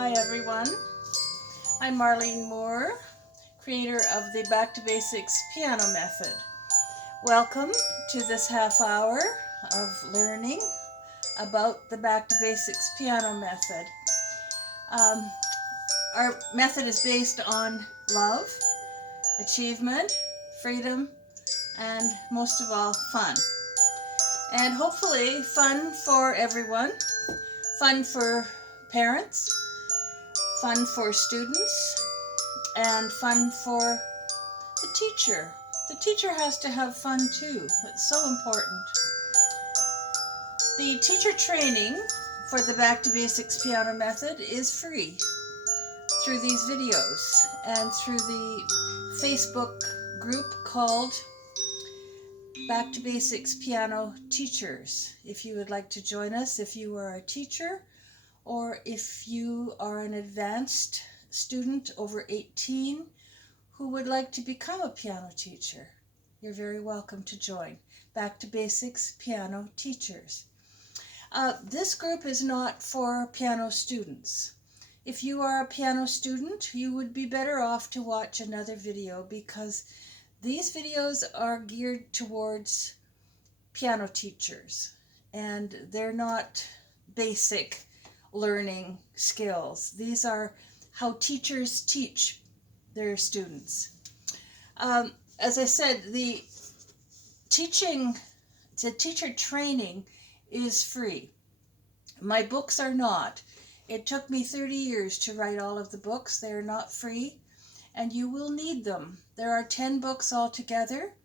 Hi everyone, I'm Marlene Moore, creator of the Back to Basics piano method. Welcome to this half hour of learning about the Back to Basics piano method. Our method is based on love, achievement, freedom, and most of all, fun. And hopefully fun for everyone, fun for parents, fun for students, and fun for the teacher. The teacher has to have fun too. It's so important. The teacher training for the Back to Basics piano method is free through these videos and through the Facebook group called Back to Basics Piano Teachers. If you would like to join us, if you are a teacher or if you are an advanced student over 18 who would like to become a piano teacher, you're very welcome to join Back to Basics Piano Teachers. This group is not for piano students. If you are a piano student, you would be better off to watch another video because these videos are geared towards piano teachers and they're not basic learning skills. These are how teachers teach their students. As I said, the teacher training is free. My books are not. It took me 30 years to write all of the books. They're not free, and you will need them. There are 10 books altogether,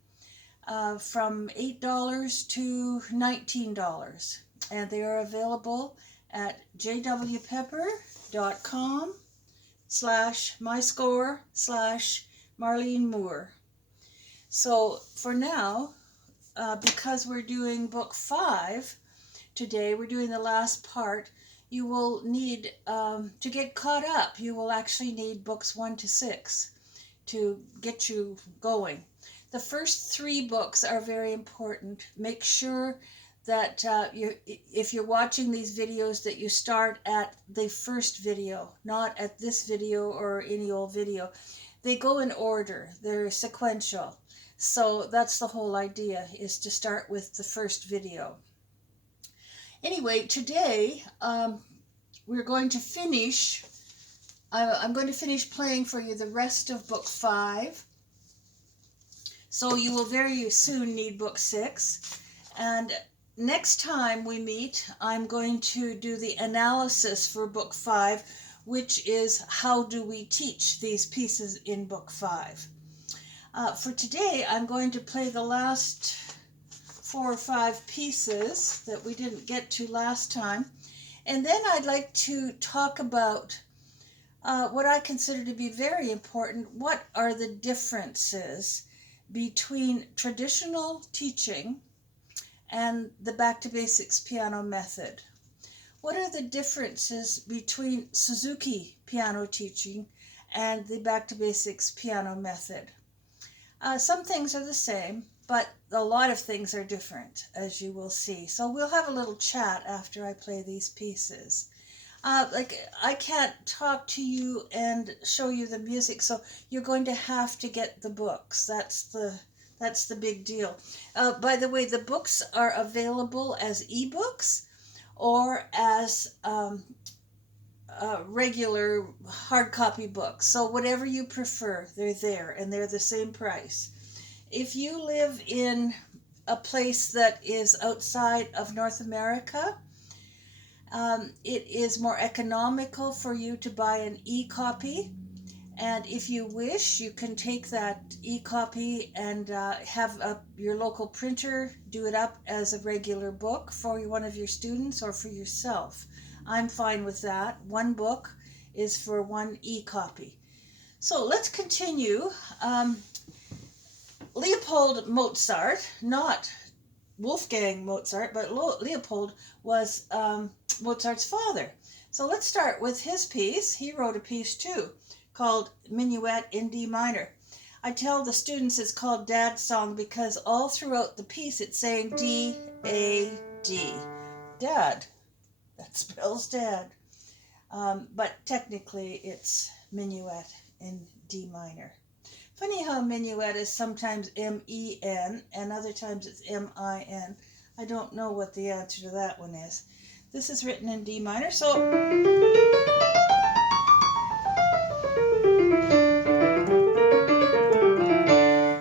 from $8 to $19, and they are available at jwpepper.com/myscore/Marlene Moore. So for now, because we're doing book 5 today, we're doing the last part, you will need, to get caught up, you will actually need books 1 to 6 to get you going. The first 3 books are very important. Make sure that if you're watching these videos, that you start at the first video, not at this video or any old video. They go in order, they're sequential. So that's the whole idea, is to start with the first video. Anyway, today we're going to finish, I'm going to finish playing for you the rest of book 5. So you will very soon need book 6. And next time we meet, I'm going to do the analysis for book 5, which is how do we teach these pieces in book 5. For today, I'm going to play the last 4 or 5 pieces that we didn't get to last time. And then I'd like to talk about what I consider to be very important. What are the differences between traditional teaching and the Back to Basics piano method? What are the differences between Suzuki piano teaching and the Back to Basics piano method? Some things are the same, but a lot of things are different, as you will see. So we'll have a little chat after I play these pieces. I can't talk to you and show you the music, so you're going to have to get the books. That's the big deal. By the way, the books are available as ebooks or as regular hard copy books. So whatever you prefer, they're there, and they're the same price. If you live in a place that is outside of North America, it is more economical for you to buy an e-copy. And if you wish, you can take that e-copy and have your local printer do it up as a regular book for one of your students or for yourself. I'm fine with that. One book is for one e-copy. So let's continue. Leopold Mozart, not Wolfgang Mozart, but Leopold was Mozart's father. So let's start with his piece. He wrote a piece too, called Minuet in D minor. I tell the students it's called Dad's Song because all throughout the piece it's saying D, A, D. Dad. That spells Dad. But technically it's minuet in D minor. Funny how minuet is sometimes M-E-N and other times it's M-I-N. I don't know what the answer to that one is. This is written in D minor, so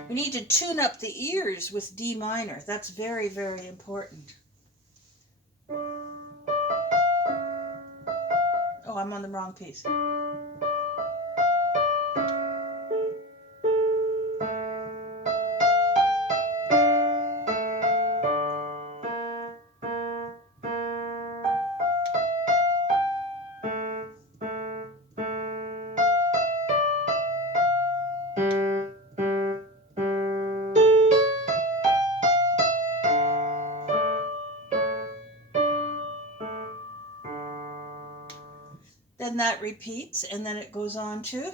we need to tune up the ears with D minor. That's very, very important. Oh, I'm on the wrong piece. Then that repeats, and then it goes on to.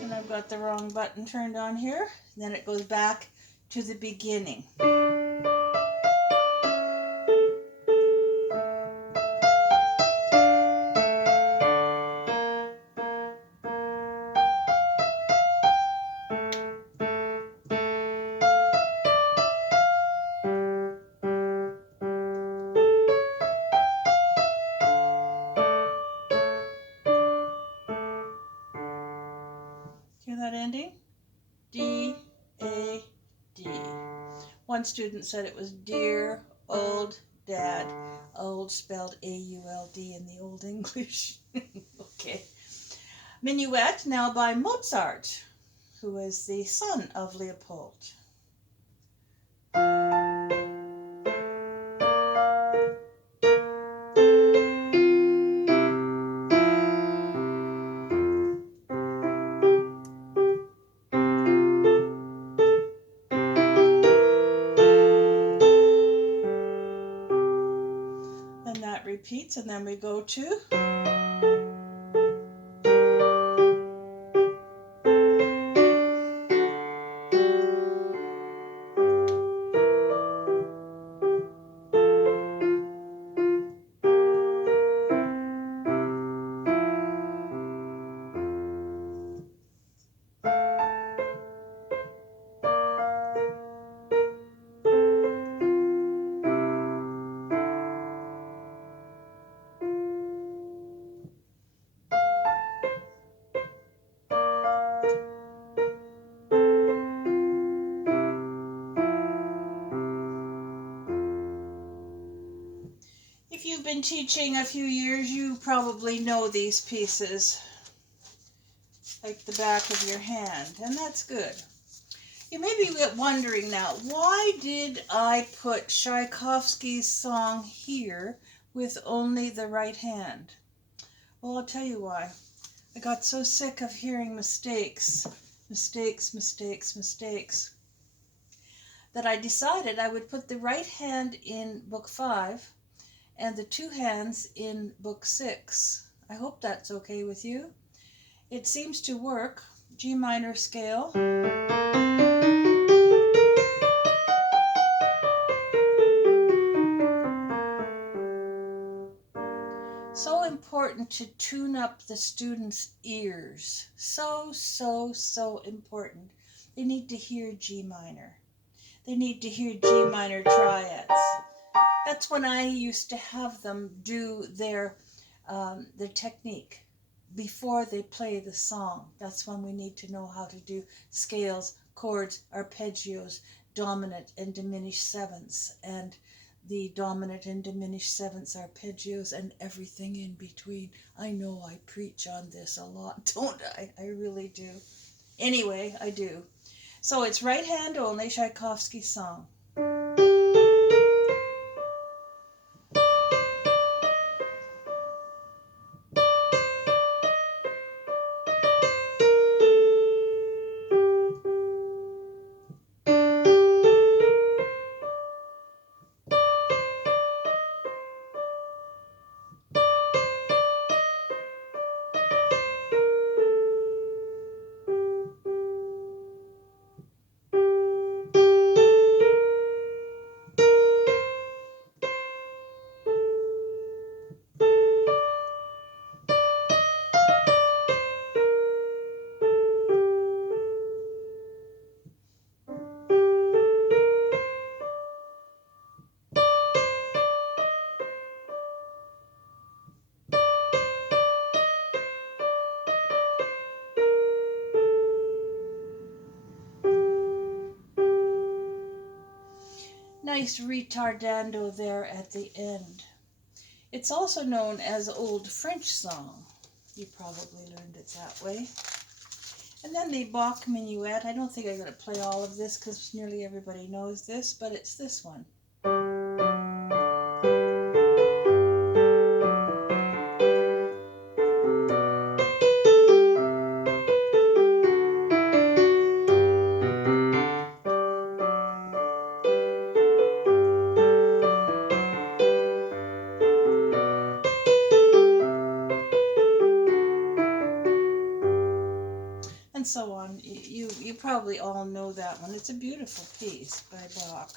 And I've got the wrong button turned on here. Then it goes back to the beginning. Hear that ending? D, A, D. One student said it was Dear Old Dad. Old spelled A-U-L-D in the Old English. Okay. Minuet now by Mozart, who is the son of Leopold. And that repeats, and then we go to. If you've been teaching a few years, you probably know these pieces like the back of your hand, and that's good. You may be wondering now, why did I put Tchaikovsky's song here with only the right hand? Well, I'll tell you why. I got so sick of hearing mistakes, that I decided I would put the right hand in Book 5 and the two hands in Book 6. I hope that's okay with you. It seems to work. G minor scale. So important to tune up the students' ears. So important. They need to hear G minor. They need to hear G minor triads. That's when I used to have them do their technique before they play the song. That's when we need to know how to do scales, chords, arpeggios, dominant and diminished sevenths, and the dominant and diminished sevenths, arpeggios, and everything in between. I know I preach on this a lot, don't I? I really do. Anyway, I do. So it's right hand only, Tchaikovsky's song. nice retardando there at the end. It's also known as Old French Song. You probably learned it that way. And then the Bach Minuet. I don't think I'm going to play all of this because nearly everybody knows this, but it's this one. And so on. You probably all know that one. It's a beautiful piece by Bach.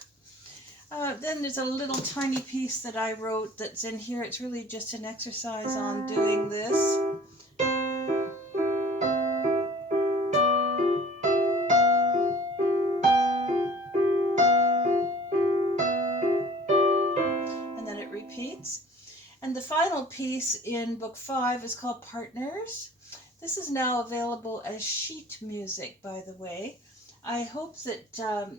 Then there's a little tiny piece that I wrote that's in here. It's really just an exercise on doing this. And then it repeats. And the final piece in Book 5 is called Partners. This is now available as sheet music, by the way. I hope that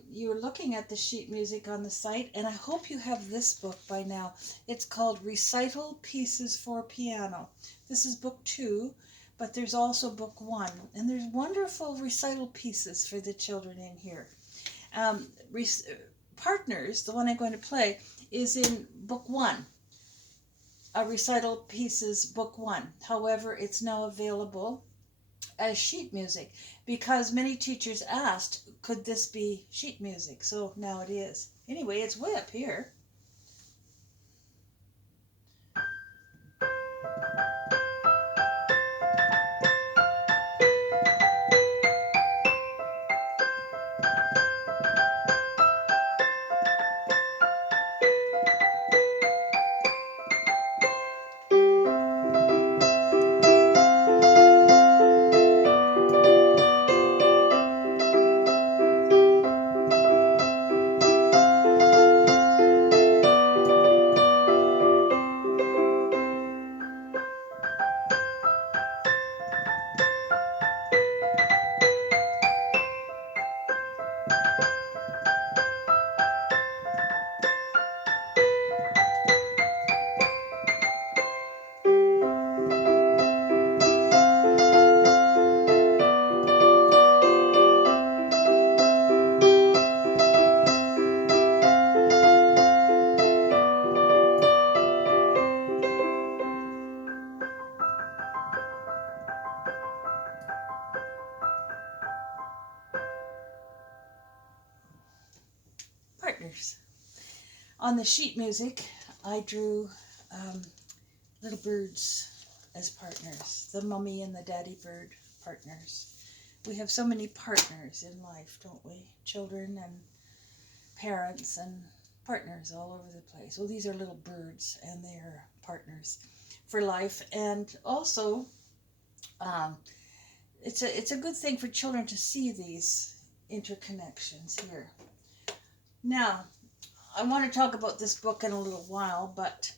you're looking at the sheet music on the site, and I hope you have this book by now. It's called Recital Pieces for Piano. This is Book 2, but there's also Book 1, and there's wonderful recital pieces for the children in here. Partners, the one I'm going to play, is in Book 1. Recital Pieces, Book 1. However, it's now available as sheet music because many teachers asked, could this be sheet music? So now it is. Anyway, it's way up here. Partners. On the sheet music, I drew little birds as partners. The mummy and the daddy bird partners. We have so many partners in life, don't we? Children and parents and partners all over the place. Well, these are little birds, and they are partners for life. And also, it's a good thing for children to see these interconnections here. Now, I want to talk about this book in a little while, but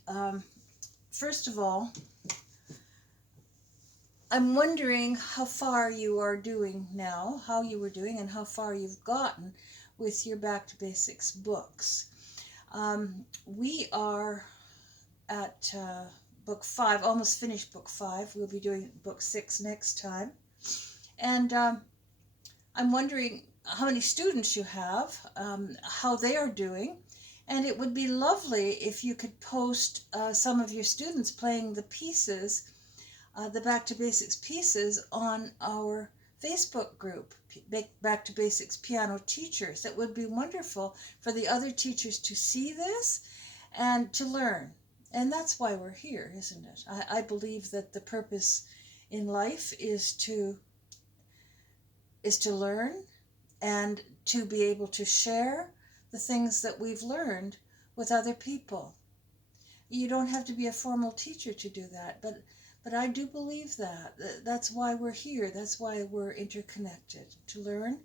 first of all, I'm wondering how far you are doing now, how you were doing, and how far you've gotten with your Back to Basics books. We are at Book 5, almost finished Book 5. We'll be doing Book 6 next time. And I'm wondering how many students you have, how they are doing, and it would be lovely if you could post some of your students playing the pieces, the Back to Basics pieces, on our Facebook group, Back to Basics Piano Teachers. That would be wonderful for the other teachers to see this and to learn. And that's why we're here, isn't it? I believe that the purpose in life is to learn and to be able to share the things that we've learned with other people. You don't have to be a formal teacher to do that, but I do believe that. That's why we're here. That's why we're interconnected, to learn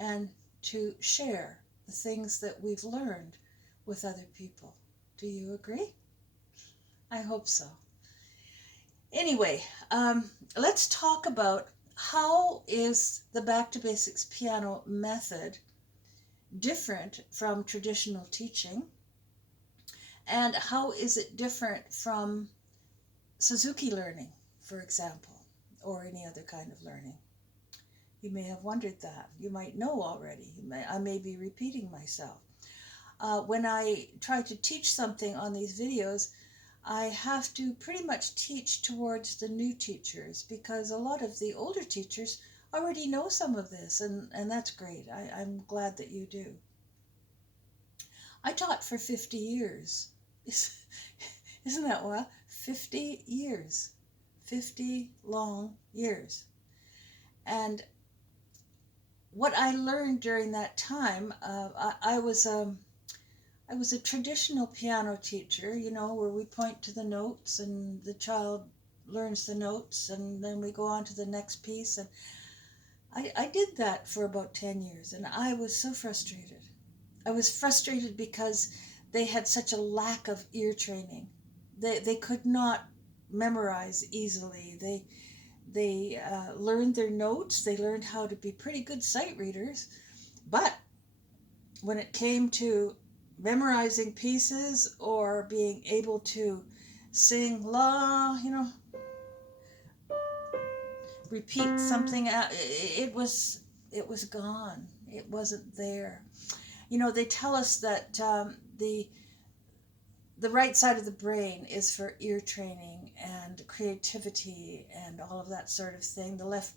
and to share the things that we've learned with other people. Do you agree? I hope so. Anyway, let's talk about how is the Back to Basics piano method different from traditional teaching? And how is it different from Suzuki learning, for example, or any other kind of learning? You may have wondered that. You might know already. I may be repeating myself. When I try to teach something on these videos, I have to pretty much teach towards the new teachers, because a lot of the older teachers already know some of this, and that's great. I'm glad that you do. I taught for 50 years. Isn't that wild? 50 years. 50 long years. And what I learned during that time, I was a traditional piano teacher, where we point to the notes and the child learns the notes, and then we go on to the next piece. And I did that for about 10 years, and I was so frustrated. I was frustrated because they had such a lack of ear training. They could not memorize easily. They learned their notes. They learned how to be pretty good sight readers. But when it came to memorizing pieces or being able to sing la, repeat something, it was gone. It wasn't there. They tell us that the right side of the brain is for ear training and creativity and all of that sort of thing. The left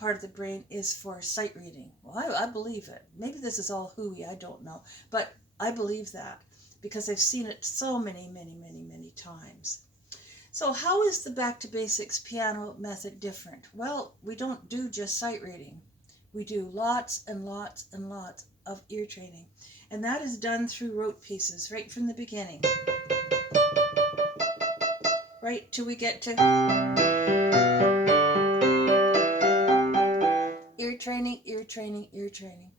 part of the brain is for sight reading. Well, I believe it. Maybe this is all hooey, I don't know. But I believe that because I've seen it so many, many, many, many times. So how is the Back to Basics piano method different? Well, we don't do just sight reading. We do lots and lots and lots of ear training. And that is done through rote pieces, right from the beginning. Right till we get to ear training, ear training, ear training.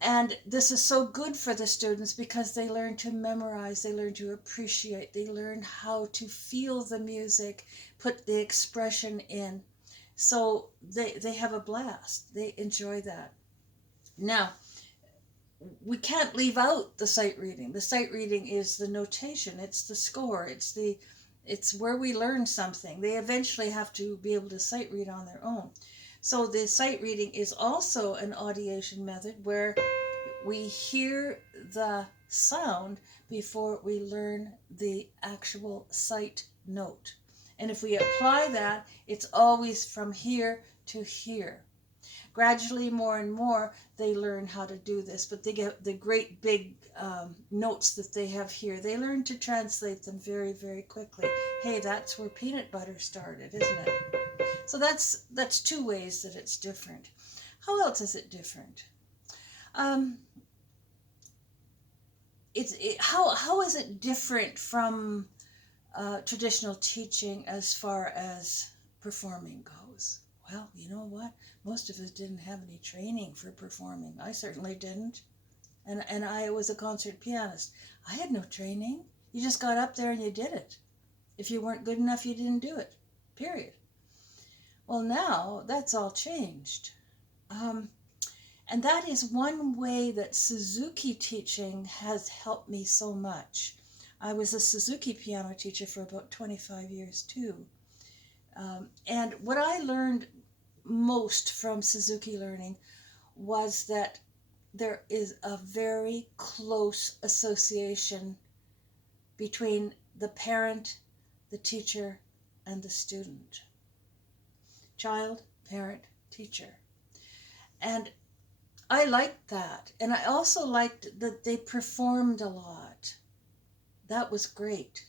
And this is so good for the students because they learn to memorize, they learn to appreciate, they learn how to feel the music, put the expression in. So they have a blast. They enjoy that. Now, we can't leave out the sight reading. The sight reading is the notation, it's the score, it's where we learn something. They eventually have to be able to sight read on their own. So the sight reading is also an audiation method where we hear the sound before we learn the actual sight note. And if we apply that, it's always from here to here. Gradually, more and more, they learn how to do this, but they get the great big notes that they have here. They learn to translate them very, very quickly. Hey, that's where peanut butter started, isn't it? So that's two ways that it's different. How else is it different? How is it different from traditional teaching as far as performing goes? Well, you know what? Most of us didn't have any training for performing. I certainly didn't. And I was a concert pianist. I had no training. You just got up there and you did it. If you weren't good enough, you didn't do it. Period. Well, now that's all changed. And that is one way that Suzuki teaching has helped me so much. I was a Suzuki piano teacher for about 25 years too. And what I learned most from Suzuki learning was that there is a very close association between the parent, the teacher, and the student. Child, parent, teacher. And I liked that. And I also liked that they performed a lot. That was great.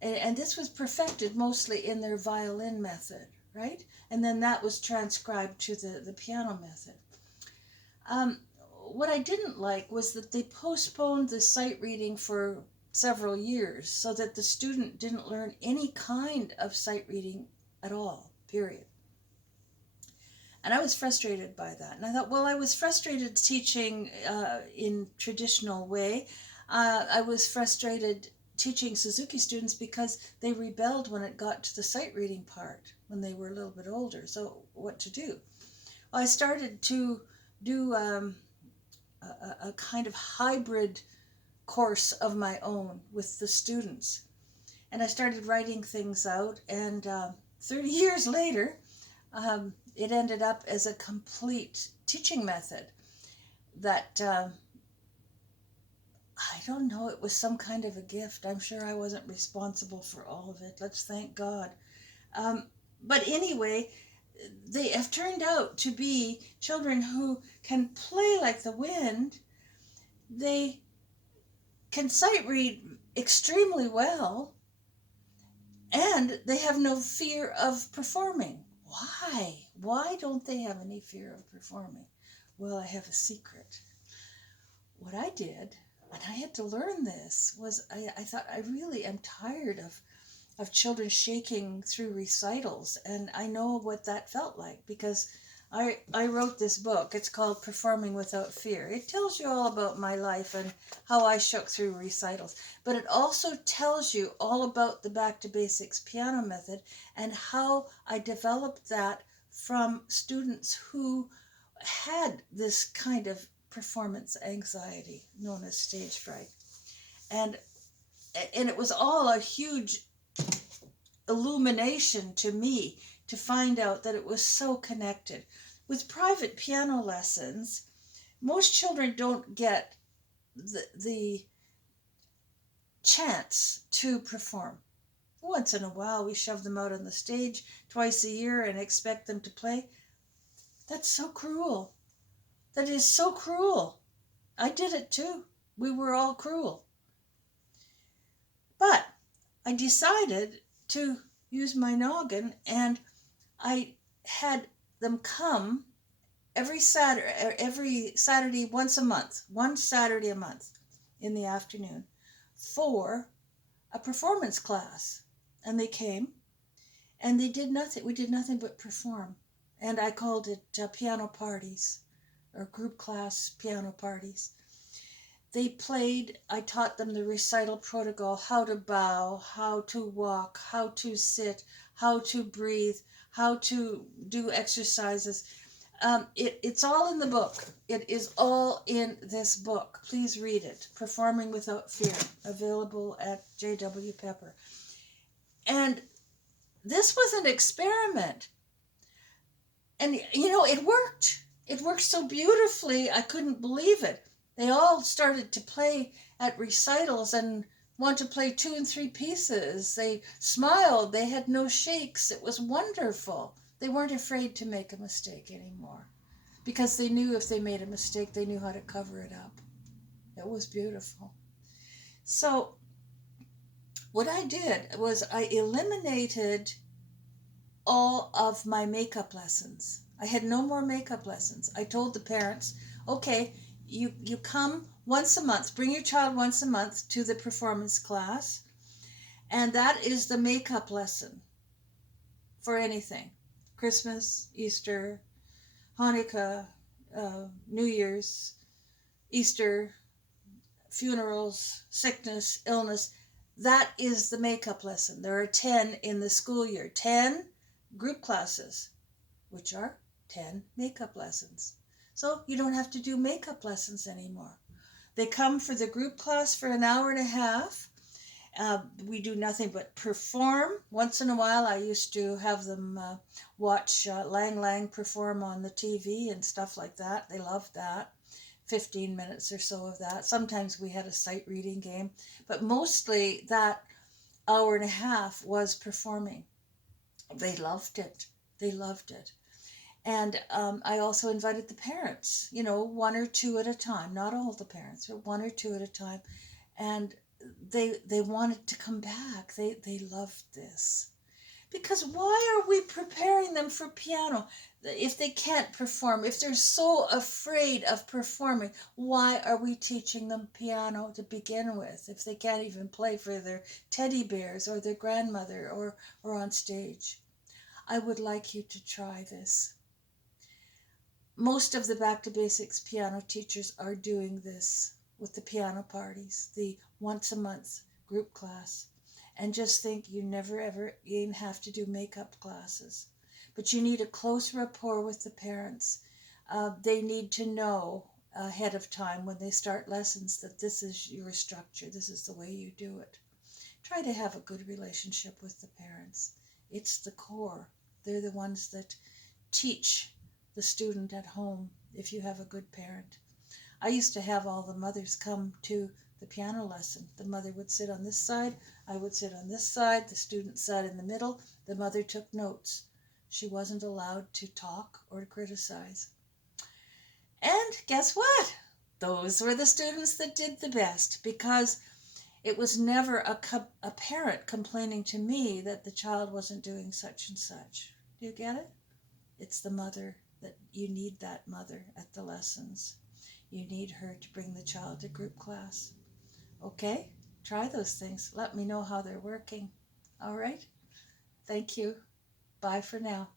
And this was perfected mostly in their violin method, right? And then that was transcribed to the piano method. What I didn't like was that they postponed the sight reading for several years so that the student didn't learn any kind of sight reading at all, period. And I was frustrated by that. And I thought, well, I was frustrated teaching in traditional way. I was frustrated teaching Suzuki students because they rebelled when it got to the sight reading part when they were a little bit older. So what to do? Well, I started to do a kind of hybrid course of my own with the students. And I started writing things out, and 30 years later, it ended up as a complete teaching method that I don't know, it was some kind of a gift. I'm sure I wasn't responsible for all of it. Let's thank God. Um, but anyway, they have turned out to be children who can play like the wind. They can sight read extremely well, and they have no fear of performing. Why? Why don't they have any fear of performing? Well, I have a secret. What I did, and I had to learn this, was I thought I really am tired of children shaking through recitals, and I know what that felt like because I wrote this book. It's called Performing Without Fear. It tells you all about my life and how I shook through recitals, but it also tells you all about the Back to Basics piano method and how I developed that from students who had this kind of performance anxiety known as stage fright. And and it was all a huge illumination to me to find out that it was so connected. With private piano lessons, most children don't get the chance to perform. Once in a while, we shove them out on the stage twice a year and expect them to play. That's so cruel. That is so cruel. I did it too. We were all cruel. But I decided to use my noggin, and I had them come every Saturday once a month, one Saturday a month in the afternoon for a performance class. And they came and they did nothing. We did nothing but perform. And I called it piano parties or group class piano parties. They played, I taught them the recital protocol, how to bow, how to walk, how to sit, how to breathe, how to do exercises. It's all in the book. It is all in this book. Please read it. Performing Without Fear, available at J.W. Pepper. And this was an experiment. And, you know, it worked. It worked so beautifully, I couldn't believe it. They all started to play at recitals and want to play 2 and 3 pieces. They smiled. They had no shakes. It was wonderful. They weren't afraid to make a mistake anymore because they knew if they made a mistake, they knew how to cover it up. It was beautiful. So what I did was I eliminated all of my makeup lessons. I had no more makeup lessons. I told the parents, okay, you come once a month, bring your child once a month to the performance class, and that is the makeup lesson for anything. Christmas, Easter, Hanukkah, New Year's, Easter, funerals, sickness, illness. That is the makeup lesson. There are 10 in the school year, 10 group classes, which are 10 makeup lessons. So you don't have to do makeup lessons anymore. They come for the group class for an hour and a half. We do nothing but perform. Once in a while, I used to have them watch Lang Lang perform on the TV and stuff like that. They loved that. 15 minutes or so of that. Sometimes we had a sight reading game, but mostly that hour and a half was performing. They loved it. They loved it. And I also invited the parents, you know, 1 or 2 at a time, not all the parents, but 1 or 2 at a time. And they wanted to come back. They loved this. Because why are we preparing them for piano if they can't perform? If they're so afraid of performing, why are we teaching them piano to begin with if they can't even play for their teddy bears or their grandmother or on stage? I would like you to try this. Most of the Back to Basics piano teachers are doing this with the piano parties, the once a month group class. And just think you never ever even have to do makeup classes. But you need a close rapport with the parents. They need to know ahead of time when they start lessons that this is your structure, this is the way you do it. Try to have a good relationship with the parents. It's the core. They're the ones that teach the student at home if you have a good parent. I used to have all the mothers come to the piano lesson. The mother would sit on this side, I would sit on this side, the student sat in the middle, the mother took notes. She wasn't allowed to talk or to criticize. And guess what? Those were the students that did the best because it was never a parent complaining to me that the child wasn't doing such and such. Do you get it? It's the mother that you need, that mother at the lessons. You need her to bring the child to group class. Okay? Try those things. Let me know how they're working. All right? Thank you. Bye for now.